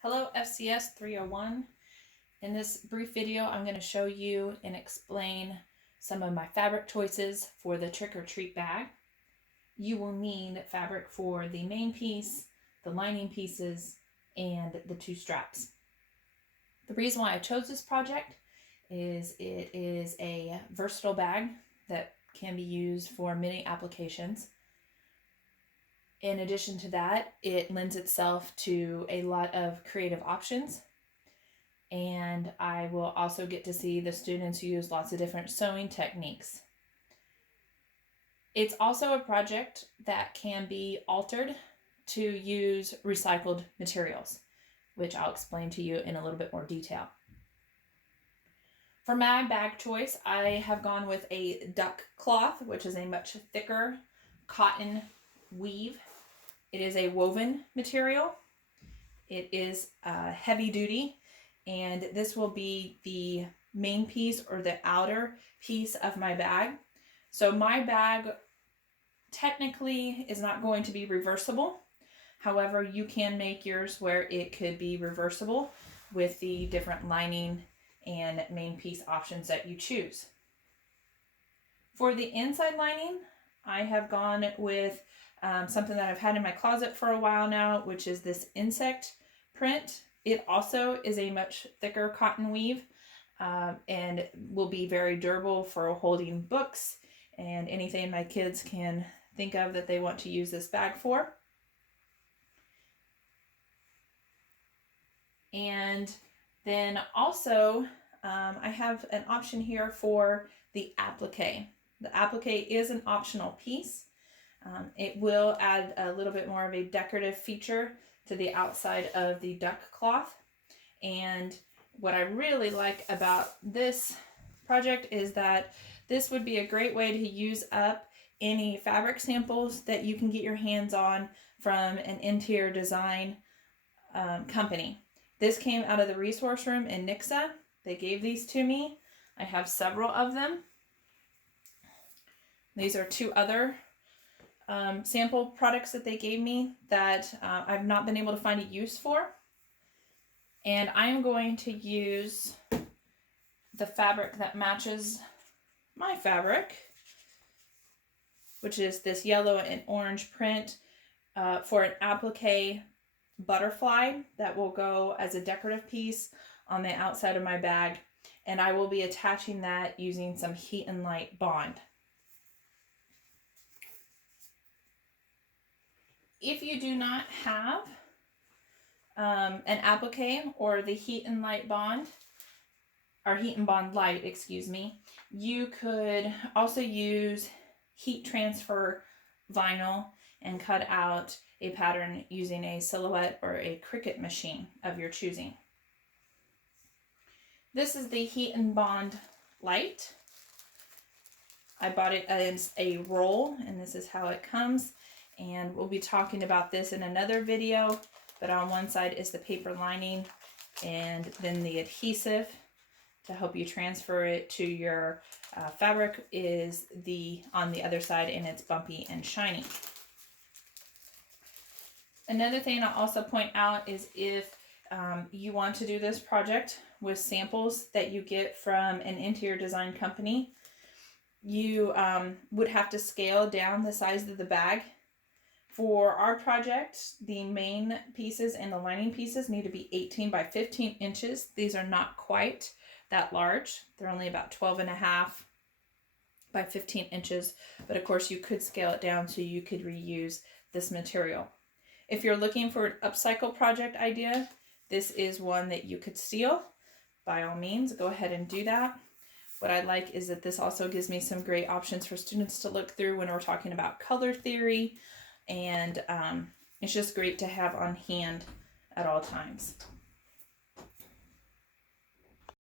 Hello FCS301. In this brief video, I'm going to show you and explain some of my fabric choices for the trick-or-treat bag. You will need fabric for the main piece, the lining pieces, and the two straps. The reason why I chose this project is it is a versatile bag that can be used for many applications. In addition to that, it lends itself to a lot of creative options, and I will also get to see the students use lots of different sewing techniques. It's also a project that can be altered to use recycled materials, which I'll explain to you in a little bit more detail. For my bag choice, I have gone with a duck cloth, which is a much thicker cotton weave. It is a woven material. It is heavy duty, and this will be the main piece or the outer piece of my bag. So my bag technically is not going to be reversible. However, you can make yours where it could be reversible with the different lining and main piece options that you choose. For the inside lining, I have gone with something that I've had in my closet for a while now, which is this insect print. It also is a much thicker cotton weave and will be very durable for holding books and anything my kids can think of that they want to use this bag for. And then also I have an option here for the applique. The applique is an optional piece. It will add a little bit more of a decorative feature to the outside of the duck cloth. And what I really like about this project is that this would be a great way to use up any fabric samples that you can get your hands on from an interior design company. This came out of the resource room in Nixa. They gave these to me. I have several of them. These are two other sample products that they gave me that I've not been able to find a use for. And I'm going to use the fabric that matches my fabric, which is this yellow and orange print for an applique butterfly that will go as a decorative piece on the outside of my bag. And I will be attaching that using some heat and light bond. If you do not have an applique or the heat and light bond, or heat and bond light, excuse me, you could also use heat transfer vinyl and cut out a pattern using a silhouette or a Cricut machine of your choosing. This is the heat and bond light. I bought it as a roll, and this is how it comes. And we'll be talking about this in another video, but on one side is the paper lining and then the adhesive to help you transfer it to your fabric is on the other side, and it's bumpy and shiny. Another thing I'll also point out is if you want to do this project with samples that you get from an interior design company, you would have to scale down the size of the bag. For our project, the main pieces and the lining pieces need to be 18 by 15 inches. These are not quite that large. They're only about 12.5 by 15 inches. But of course, you could scale it down so you could reuse this material. If you're looking for an upcycle project idea, this is one that you could steal. By all means, go ahead and do that. What I like is that this also gives me some great options for students to look through when we're talking about color theory. And it's just great to have on hand at all times.